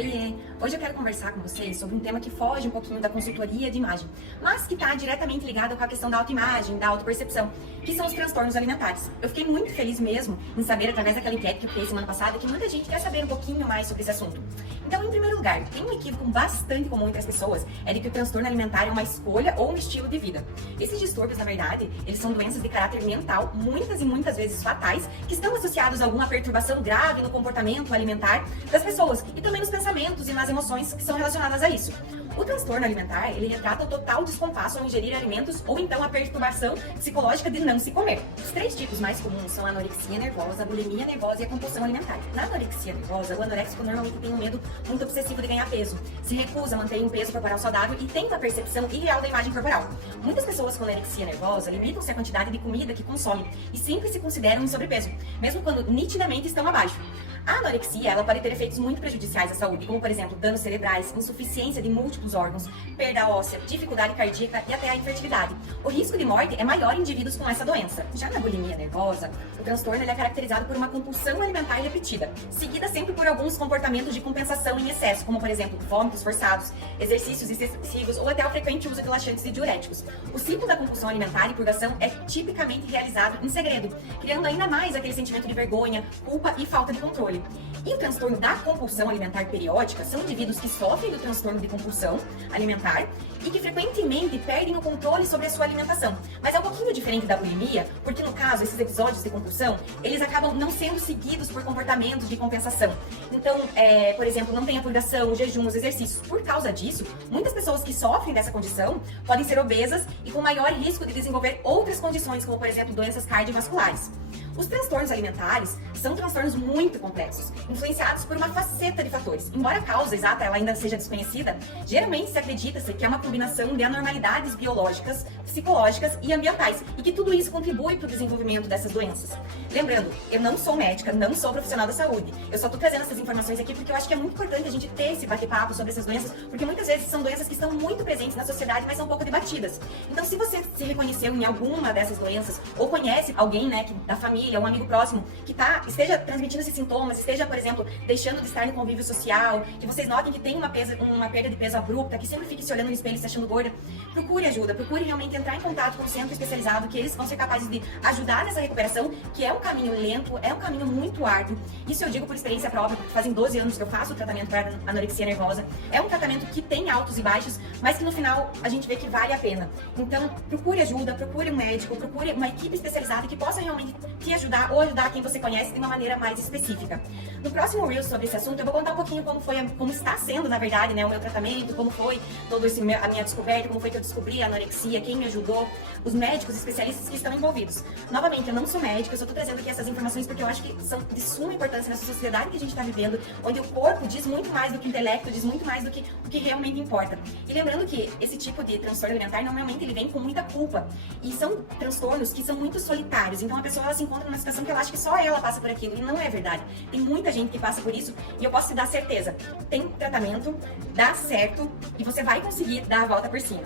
Oiê! Hoje eu quero conversar com vocês sobre um tema que foge um pouquinho da consultoria de imagem, mas que está diretamente ligado com a questão da autoimagem, da autopercepção, que são os transtornos alimentares. Eu fiquei muito feliz mesmo em saber, através daquela enquete que eu criei semana passada, que muita gente quer saber um pouquinho mais sobre esse assunto. Então, em primeiro lugar, tem um equívoco bastante comum entre as pessoas, é de que o transtorno alimentar é uma escolha ou um estilo de vida. Esses distúrbios, na verdade, eles são doenças de caráter mental, muitas e muitas vezes fatais, que estão associados a alguma perturbação grave no comportamento alimentar das pessoas e também nos pensamentos e nas emoções que são relacionadas a isso. O transtorno alimentar, ele retrata o total descompasso ao ingerir alimentos ou então a perturbação psicológica de não se comer. Os três tipos mais comuns são a anorexia nervosa, a bulimia nervosa e a compulsão alimentar. Na anorexia nervosa, o anoréxico normalmente tem um medo muito obsessivo de ganhar peso, se recusa a manter um peso corporal saudável e tem uma percepção irreal da imagem corporal. Muitas pessoas com anorexia nervosa limitam-se à quantidade de comida que consomem e sempre se consideram em sobrepeso, mesmo quando nitidamente estão abaixo. A anorexia, ela pode ter efeitos muito prejudiciais à saúde, como, por exemplo, danos cerebrais, insuficiência de múltiplos órgãos, perda óssea, dificuldade cardíaca e até a infertilidade. O risco de morte é maior em indivíduos com essa doença. Já na bulimia nervosa, o transtorno ele é caracterizado por uma compulsão alimentar repetida, seguida sempre por alguns comportamentos de compensação em excesso, como, por exemplo, vômitos forçados, exercícios excessivos ou até o frequente uso de laxantes e diuréticos. O ciclo da compulsão alimentar e purgação é tipicamente realizado em segredo, criando ainda mais aquele sentimento de vergonha, culpa e falta de controle. E o transtorno da compulsão alimentar periódica são indivíduos que sofrem do transtorno de compulsão alimentar e que frequentemente perdem o controle sobre a sua alimentação. Mas é um pouquinho diferente da bulimia, porque no caso, esses episódios de compulsão, eles acabam não sendo seguidos por comportamentos de compensação. Então, por exemplo, não tem a purgação, o jejum, os exercícios. Por causa disso, muitas pessoas que sofrem dessa condição podem ser obesas e com maior risco de desenvolver outras condições, como por exemplo, doenças cardiovasculares. Os transtornos alimentares são transtornos muito complexos, influenciados por uma faceta de fatores. Embora a causa exata ela ainda seja desconhecida, geralmente se acredita-se que é uma combinação de anormalidades biológicas, psicológicas e ambientais, e que tudo isso contribui para o desenvolvimento dessas doenças. Lembrando, eu não sou médica, não sou profissional da saúde. Eu só estou trazendo essas informações aqui porque eu acho que é muito importante a gente ter esse bate-papo sobre essas doenças, porque muitas vezes são doenças que estão muito presentes na sociedade, mas são pouco debatidas. Então, se você se reconheceu em alguma dessas doenças, ou conhece alguém, da família, um amigo próximo, que esteja transmitindo esses sintomas, esteja, por exemplo, deixando de estar no convívio social, que vocês notem que tem uma perda de peso abrupta, que sempre fique se olhando no espelho e se achando gorda, procure ajuda, procure realmente entrar em contato com um centro especializado, que eles vão ser capazes de ajudar nessa recuperação, que é um caminho lento, é um caminho muito árduo. Isso eu digo por experiência própria, porque fazem 12 anos que eu faço o tratamento para anorexia nervosa. É um tratamento que tem altos e baixos, mas que no final a gente vê que vale a pena. Então, procure ajuda, procure um médico, procure uma equipe especializada que possa realmente te ajudar ou ajudar quem você conhece de uma maneira mais específica. No próximo Reels sobre esse assunto, eu vou contar um pouquinho como está sendo, na verdade, o meu tratamento, como foi a minha descoberta, como foi que eu descobri a anorexia, quem me ajudou, os médicos especialistas que estão envolvidos. Novamente, eu não sou médica, eu só estou trazendo aqui essas informações porque eu acho que são de suma importância nessa sociedade que a gente está vivendo, onde o corpo diz muito mais do que o intelecto, diz muito mais do que o que realmente importa. E lembrando que esse tipo de transtorno alimentar, normalmente ele vem com muita culpa. E são transtornos que são muito solitários, então a pessoa ela se encontra numa situação que ela acha que só ela passa por aquilo, e não é verdade. Tem muita gente que passa por isso, e eu posso te dar certeza, tem tratamento, dá certo, e você vai conseguir dar a volta por cima.